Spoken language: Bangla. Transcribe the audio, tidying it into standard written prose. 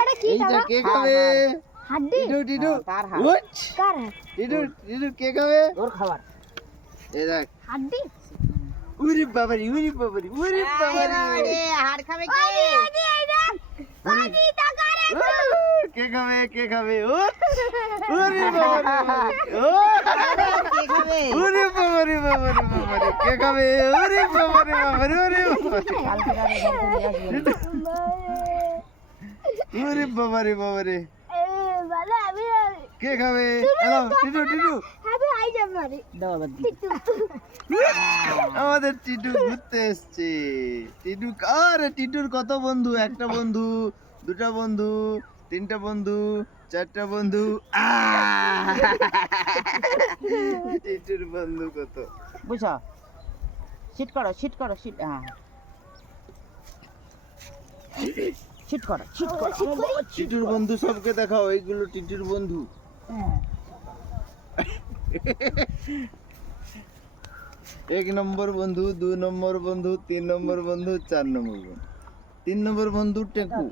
আরে কি এইটা কে খাবে? হাড্ডি টিটু টিটু কার হাত? উচ! কার টিটু টিটু কে খাবে? ওর খাবার। এই দেখ হাড্ডি উরি বাবারি উরি বাবারি উরি বাবারি হাড় খাবে কে? আদি টাকারে কে খাবে কে খাবে ও উরি বাবারি ও কে খাবে? উরি বাবারি বাবারি বাবারি কে খাবে উরি বাবারি বাবারি উরি বাবারি কালকে রাতে ঘর থেকে আসবে। উরি বাবারি বাবারি ভালো আমি কে খাবে? হ্যালো টিটু টিটু আমি আই যাব না দাও আবার দি। আমাদের টিটু ঘুরতে এসছে। টিটু আরে টিটুর কত বন্ধু? একটা বন্ধু, দুটা বন্ধু, তিনটা বন্ধু, চারটা বন্ধু। টিটুর বন্ধু কত? বুঝছো? সিট করো, সিট করো, সিট। হ্যাঁ। সিট করো, সিট করো। টিটুর বন্ধু সবকে দেখাও, এইগুলো টিটুর বন্ধু। এক নম্বর বন্ধু, 2 নম্বর বন্ধু, 3 নম্বর বন্ধু, 4 নম্বর বন্ধু। 3 নম্বর বন্ধু টেকু।